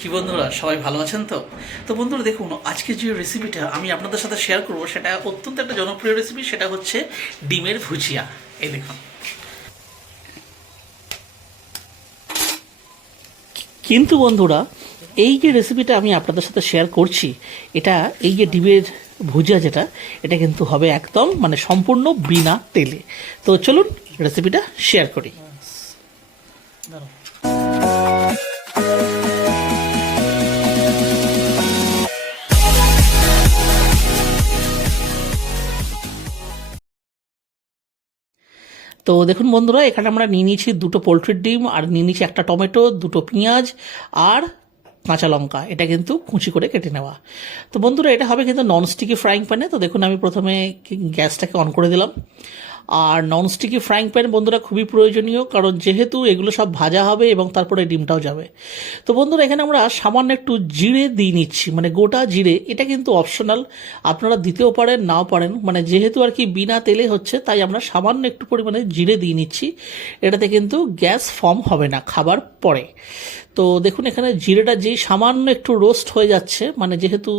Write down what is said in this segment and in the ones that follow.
কি বন্ধুরা সবাই ভালো আছেন তো? তো বন্ধুরা দেখুন, আজকে যে রেসিপিটা আমি আপনাদের সাথে শেয়ার করব সেটা অত্যন্ত একটা জনপ্রিয় রেসিপি। সেটা হচ্ছে ডিমের ভুজিয়া। এই দেখুন, কিন্তু বন্ধুরা এই যে রেসিপিটা আমি আপনাদের সাথে শেয়ার করছি, এটা এই যে ডিমের ভুজিয়া যেটা, এটা কিন্তু হবে একদম মানে সম্পূর্ণ বিনা তেলে। তো চলুন রেসিপিটা শেয়ার করি। তো দেখুন বন্ধুরা, এখানে আমরা নিয়ে নিয়েছি দুটো পোলট্রির ডিম, আর নিয়ে নিয়েছি একটা টমেটো, দুটো পেঁয়াজ আর কাঁচা লঙ্কা। এটা কিন্তু কুচি করে কেটে নেওয়া। তো বন্ধুরা, এটা হবে কিন্তু ননস্টিকি ফ্রাইং প্যানে। তো দেখুন, আমি প্রথমে গ্যাসটাকে অন করে দিলাম। আর ননস্টিকি ফ্রাইং প্যান বন্ধুরা খুবই প্রয়োজনীয়, কারণ যেহেতু এগুলো সব ভাজা হবে এবং তারপরে ডিমটাও যাবে। তো বন্ধুরা, এখানে আমরা সামান্য একটু জিরে দিয়ে নিচ্ছি, মানে গোটা জিরে। এটা কিন্তু অপশনাল, আপনারা দিতেও পারেন নাও পারেন, মানে যেহেতু আর কি বিনা তেলে হচ্ছে তাই আমরা সামান্য একটু পরিমাণে জিরে দিয়ে নিচ্ছি। এটাতে কিন্তু গ্যাস ফর্ম হবে না খাবার পরে। তো দেখুন, এখানে জিরেটা যেই সামান্য একটু রোস্ট হয়ে যাচ্ছে, মানে যেহেতু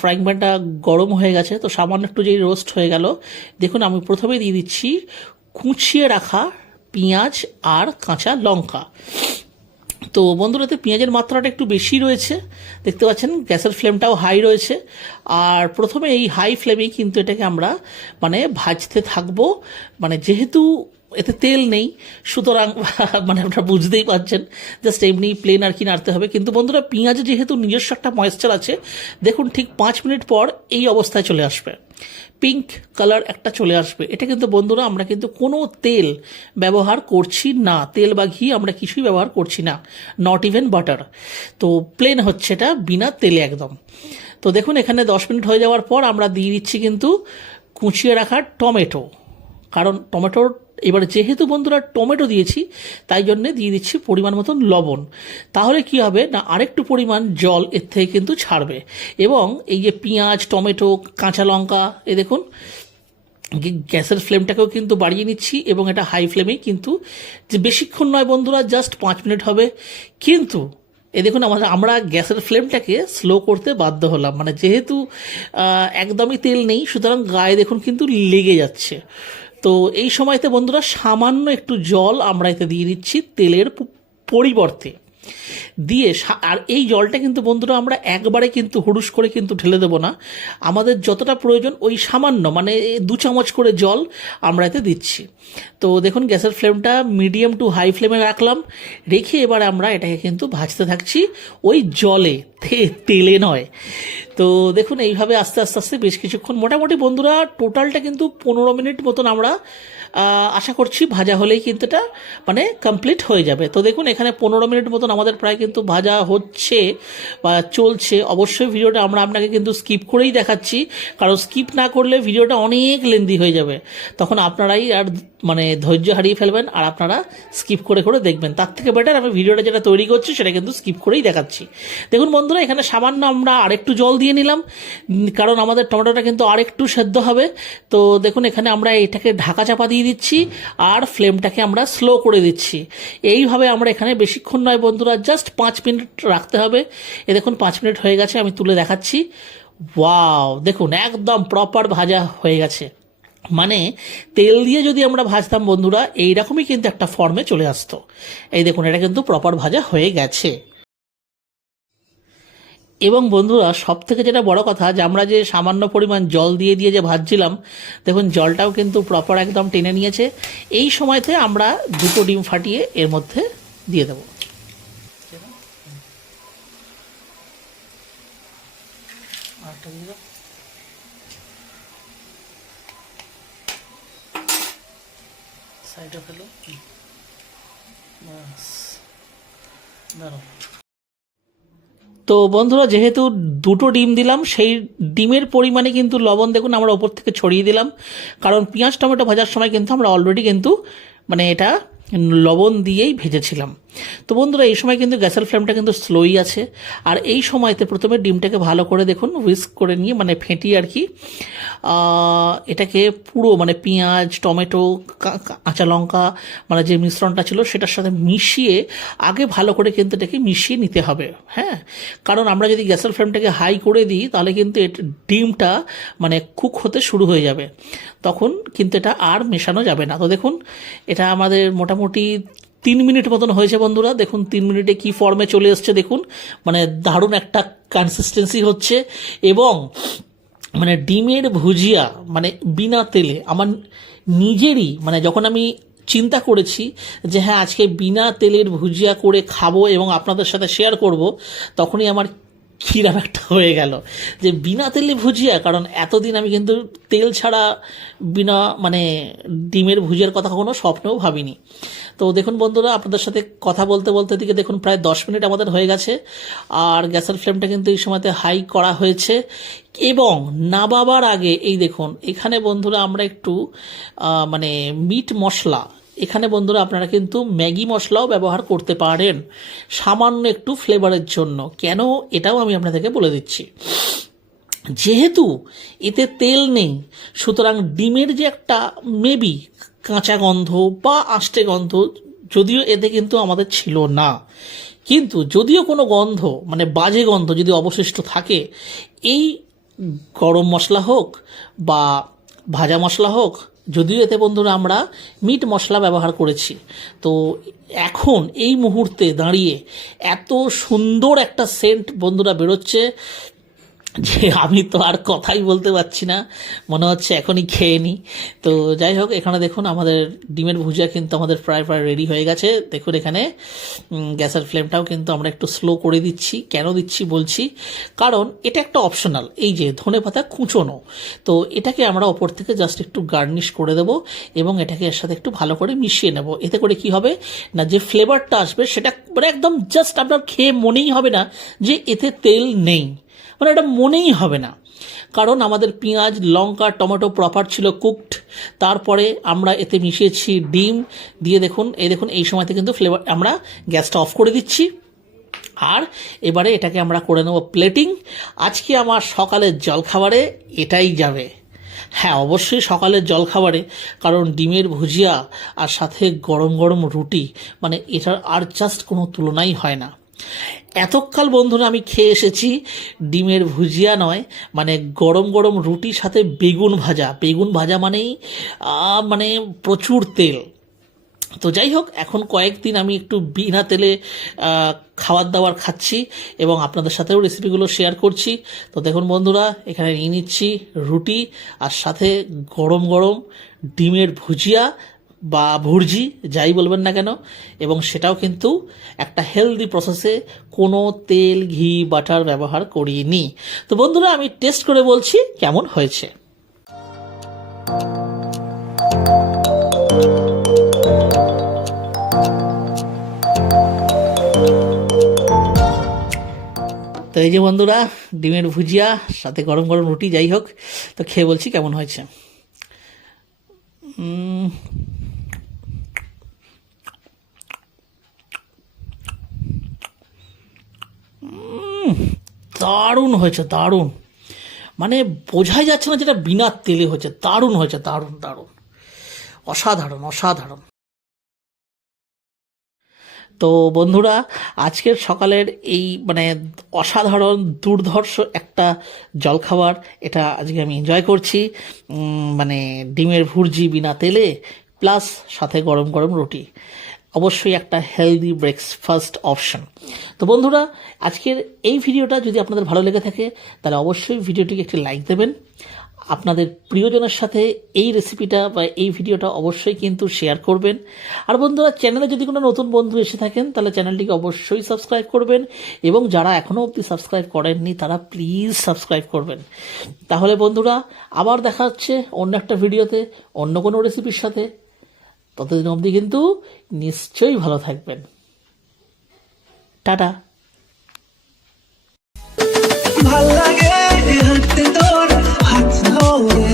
ফ্রাইং প্যানটা গরম হয়ে গেছে, তো সামান্য একটু যেই রোস্ট হয়ে গেল, দেখুন আমি প্রথমে দিয়ে দিচ্ছি কুচিয়ে রাখা পেঁয়াজ আর কাঁচা লঙ্কা। তো বন্ধুরাতে পেঁয়াজের মাত্রাটা একটু বেশি রয়েছে, দেখতে পাচ্ছেন গ্যাসের ফ্লেমটাও হাই রয়েছে। আর প্রথমে এই হাই ফ্লেমেই কিন্তু এটাকে আমরা মানে ভাজতে থাকবো, মানে যেহেতু এতে তেল নেই, সুতরাং মানে আপনারা বুঝতেই পারছেন, জাস্ট এমনি প্লেন আর কি নাড়তে হবে। কিন্তু বন্ধুরা, পেঁয়াজে যেহেতু নিজস্ব একটা ময়েশ্চার আছে, দেখুন ঠিক 5 মিনিট পর এই অবস্থায় চলে আসবে, পিঙ্ক কালার একটা চলে আসবে। এটা কিন্তু বন্ধুরা আমরা কিন্তু কোনো তেল ব্যবহার করছি না, তেল বা ঘি আমরা কিছুই ব্যবহার করছি না, নট ইভেন বাটার। তো প্লেন হচ্ছে এটা, বিনা তেলে একদম। তো দেখুন, এখানে 10 মিনিট হয়ে যাওয়ার পর আমরা দিয়ে দিচ্ছি কিন্তু কুচিয়ে রাখা টমেটো। কারণ টমেটোর এবারে যেহেতু বন্ধুরা টমেটো দিয়েছি, তাই জন্যে দিয়ে দিচ্ছি পরিমাণ মতন লবণ। তাহলে কি হবে না, আরেকটু পরিমাণ জল এর থেকে কিন্তু ছাড়বে। এবং এই যে পেঁয়াজ, টমেটো, কাঁচা লঙ্কা, এ দেখুন গ্যাসের ফ্লেমটাকেও কিন্তু বাড়িয়ে নিচ্ছি, এবং এটা হাই ফ্লেমেই কিন্তু, যে বেশিক্ষণ নয় বন্ধুরা, জাস্ট 5 মিনিট হবে। কিন্তু এ দেখুন, আমরা গ্যাসের ফ্লেমটাকে স্লো করতে বাধ্য হলাম, মানে যেহেতু একদমই তেল নেই, সুতরাং গায়ে দেখুন কিন্তু লেগে যাচ্ছে। তো এই সময়তে বন্ধুরা সামান্য একটু জল আমরা এতে দিয়ে দিচ্ছি তেলের পরিবর্তে দিয়ে। আর এই জলটা কিন্তু বন্ধুরা আমরা একবারে কিন্তু হুড়ুস করে কিন্তু ঢেলে দেবো না, আমাদের যতটা প্রয়োজন ওই সামান্য মানে 2 চামচ করে জল আমরা এতে দিচ্ছি। তো দেখুন, গ্যাসের ফ্লেমটা মিডিয়াম টু হাই ফ্লেমে রাখলাম, রেখে এবার আমরা এটাকে কিন্তু ভাজতে থাকছি ওই জলে, তেলে নয়। তো দেখুন, এইভাবে আস্তে আস্তে আস্তে বেশ কিছুক্ষণ, মোটামুটি বন্ধুরা টোটালটা কিন্তু 15 মিনিট মতন আমরা আশা করছি ভাজা হলেই কিন্তু এটা মানে কমপ্লিট হয়ে যাবে। তো দেখুন, এখানে 15 মিনিট মতন আমাদের প্রায় কিন্তু ভাজা হচ্ছে বা চলছে। অবশ্যই ভিডিওটা আমরা আপনাকে কিন্তু স্কিপ করেই দেখাচ্ছি, কারণ স্কিপ না করলে ভিডিওটা অনেক লেন্দি হয়ে যাবে, তখন আপনারাই আর মানে ধৈর্য হারিয়ে ফেলবেন, আর আপনারা স্কিপ করে করে দেখবেন। তার থেকে বেটার আমি ভিডিওটা যেটা তৈরি করছি সেটা কিন্তু স্কিপ করেই দেখাচ্ছি। দেখুন বন্ধুরা, এখানে সামান্য আমরা আরেকটু জল দিয়ে নিলাম, কারণ আমাদের টমেটোটা কিন্তু আরেকটু সেদ্ধ হবে। তো দেখুন, এখানে আমরা এটাকে ঢাকা চাপা দিয়ে দিচ্ছি, আর ফ্লেমটাকে আমরা স্লো করে দিচ্ছি। এইভাবে আমরা এখানে বেশিক্ষণ নয় বন্ধুরা, জাস্ট 5 মিনিট রাখতে হবে। এ দেখুন 5 মিনিট হয়ে গেছে, আমি তুলে দেখাচ্ছি। ওয়াও, দেখুন একদম প্রপার ভাজা হয়ে গেছে। মানে তেল দিয়ে যদি আমরা ভাজতাম বন্ধুরা, এইরকমই কিন্তু একটা ফর্মে চলে আসতো। এই দেখুন, এটা কিন্তু প্রপার ভাজা হয়ে গেছে। এবং বন্ধুরা, সব থেকে যেটা বড় কথা, যে আমরা যে সামান্য পরিমাণ জল দিয়ে দিয়ে যে ভাজছিলাম, দেখুন জলটাও কিন্তু প্রপার একদম টেনে নিয়েছে। এই সময়তে আমরা 2টো ডিম ফাটিয়ে এর মধ্যে দিয়ে দেবো। তো বন্ধুরা, যেহেতু 2টো ডিম দিলাম, সেই ডিমের পরিমাণে কিন্তু লবণ দেখুন আমরা ওপর থেকে ছড়িয়ে দিলাম, কারণ পেঁয়াজ টমেটো ভাজার সময় কিন্তু আমরা অলরেডি কিন্তু মানে এটা লবণ দিয়েই ভেজেছিলাম। তো বন্ধুরা এই সময় কিন্তু গ্যাসের ফ্লেমটা কিন্তু স্লোই আছে। আর এই সময়তে প্রথমে ডিমটাকে ভালো করে দেখুন হুইস্ক করে নিয়ে মানে ফেটিয়ে আর কি এটাকে পুরো মানে পেঁয়াজ টমেটো কাঁচা লঙ্কা মানে যে মিশ্রণটা ছিল সেটার সাথে মিশিয়ে আগে ভালো করে কিন্তু এটাকে মিশিয়ে নিতে হবে। হ্যাঁ, কারণ আমরা যদি গ্যাসের ফ্লেমটাকে হাই করে দিই তাহলে কিন্তু ডিমটা মানে কুক হতে শুরু হয়ে যাবে, তখন কিন্তু এটা আর মেশানো যাবে না। তো দেখুন এটা আমাদের মোটামুটি 3 মিনিট মতন হয়েছে বন্ধুরা। দেখুন 3 মিনিটে কি ফর্মে চলে এসছে দেখুন, মানে দারুণ একটা কনসিস্টেন্সি হচ্ছে। এবং মানে ডিমের ভুজিয়া মানে বিনা তেলে আমার নিজেরই মানে যখন আমি চিন্তা করেছি যে হ্যাঁ আজকে বিনা তেলের ভুজিয়া করে খাবো এবং আপনাদের সাথে শেয়ার করব, তখনই আমার কিরম একটা হয়ে গেল যে বিনা তেলে ভুজিয়া। কারণ এতদিন আমি কিন্তু তেল ছাড়া বিনা মানে ডিমের ভুজিয়ার কথা কখনো স্বপ্নেও ভাবিনি। তো দেখুন বন্ধুরা আপনাদের সাথে কথা বলতে বলতে দিকে দেখুন প্রায় 10 মিনিট আমাদের হয়ে গেছে। আর গ্যাসের ফ্লেমটা কিন্তু এই সময়তে হাই করা হয়েছে। এবং নাবাবার আগে এই দেখুন এখানে বন্ধুরা আমরা একটু মানে মিট মশলা, এখানে বন্ধুরা আপনারা কিন্তু ম্যাগি মশলাও ব্যবহার করতে পারেন সামান্য একটু ফ্লেভারের জন্য। কেন এটাও আমি আপনাদেরকে বলে দিচ্ছি। যেহেতু এতে তেল নেই সুতরাং ডিমের যে একটা মেবি কাঁচা গন্ধ বা আষ্টে গন্ধ যদিও এতে কিন্তু আমাদের ছিল না, কিন্তু যদিও কোনো গন্ধ মানে বাজে গন্ধ যদি অবশিষ্ট থাকে, এই গরম মশলা হোক বা ভাজা মশলা হোক, যদিও এতে বন্ধুরা আমরা মিট মশলা ব্যবহার করেছি, তো এখন এই মুহূর্তে দাঁড়িয়ে এত সুন্দর একটা সেন্ট বন্ধুরা বেরোচ্ছে যে আমি তো আর কথাই বলতে পারছি না, মনে হচ্ছে এখনই খেয়ে নিই। তো যাই হোক এখানে দেখুন আমাদের ডিমের ভুজিয়া কিন্তু আমাদের প্রায় রেডি হয়ে গেছে। দেখুন এখানে গ্যাসের ফ্লেমটাও কিন্তু আমরা একটু স্লো করে দিচ্ছি। কেন দিচ্ছি বলছি, কারণ এটা একটা অপশনাল, এই যে ধনেপাতা কুচোনো, তো এটাকে আমরা ওপর থেকে জাস্ট একটু গার্নিশ করে দেব এবং এটাকে এর সাথে একটু ভালো করে মিশিয়ে নেব। এতে করে কি হবে না, যে ফ্লেভারটা আসবে সেটা মানে একদম জাস্ট আপনার খেয়ে মনেই হবে না যে এতে তেল নেই, মানে এটা মনেই হবে না। কারণ আমাদের পেঁয়াজ লঙ্কা টমেটো প্রপার ছিল কুকড, তারপরে আমরা এতে মিশিয়েছি ডিম দিয়ে। দেখুন এই সময়তে কিন্তু ফ্লেভার আমরা গ্যাসটা অফ করে দিচ্ছি। আর এবারে এটাকে আমরা করে নেব প্লেটিং। আজকে আমার সকালের জলখাবারে এটাই যাবে। হ্যাঁ অবশ্যই সকালের জলখাবারে, কারণ ডিমের ভুজিয়া আর সাথে গরম গরম রুটি মানে এটার আর জাস্ট কোনো তুলনাই হয় না। এতকাল বন্ধুরা আমি খেয়ে এসেছি ডিমের ভুজিয়া নয়, মানে গরম গরম রুটির সাথে বেগুন ভাজা মানেই মানে প্রচুর তেল। তো যাই হোক এখন কয়েকদিন আমি একটু বিনা তেলে খাবার দাবার খাচ্ছি এবং আপনাদের সাথেও রেসিপিগুলো শেয়ার করছি। তো দেখুন বন্ধুরা এখানে নিয়ে নিচ্ছি রুটি আর সাথে গরম গরম ডিমের ভুজিয়া বা ভুর্জি যাই বলবেন না কেন, এবং সেটাও কিন্তু একটা হেলদি প্রসেসে, কোনো তেল ঘি বাটার ব্যবহার করিনি। তো বন্ধুরা আমি টেস্ট করে বলছি কেমন হয়েছে। তো এই যে বন্ধুরা ডিমের ভুজিয়া সাথে গরম গরম রুটি, যাই হোক তো খেয়ে বলছি কেমন হয়েছে। দারুণ হয়েছে, দারুণ, মানে বোঝাই যাচ্ছে না যেটা বিনা তেলে হয়েছে। দারুণ হয়েছে, দারুণ দারুণ, অসাধারণ অসাধারণ। তো বন্ধুরা আজকের সকালের এই মানে অসাধারণ দুর্ধর্ষ একটা জলখাবার এটা আজকে আমি এনজয় করছি। মানে ডিমের ভুর্জি বিনা তেলে প্লাস সাথে গরম গরম রুটি, অবশ্যই একটা হেলদি ব্রেকফাস্ট অপশন। তো বন্ধুরা আজকের এই ভিডিওটা যদি আপনাদের ভালো লেগে থাকে তাহলে অবশ্যই ভিডিওটিকে একটি লাইক দেবেন, আপনাদের প্রিয়জনের সাথে এই রেসিপিটা বা এই ভিডিওটা অবশ্যই কিন্তু শেয়ার করবেন। আর বন্ধুরা চ্যানেলে যদি কোনো নতুন বন্ধু এসে থাকেন তাহলে চ্যানেলটিকে অবশ্যই সাবস্ক্রাইব করবেন, এবং যারা এখনও অবধি সাবস্ক্রাইব করেননি তারা প্লিজ সাবস্ক্রাইব করবেন। তাহলে বন্ধুরা আবার দেখা হচ্ছে অন্য একটা ভিডিওতে অন্য কোনো রেসিপির সাথে। ততদিন অবধি কিন্তু নিশ্চয়ই ভালো থাকবেন। টাটা। ভাল লাগে হাতে তোর হাত ধরে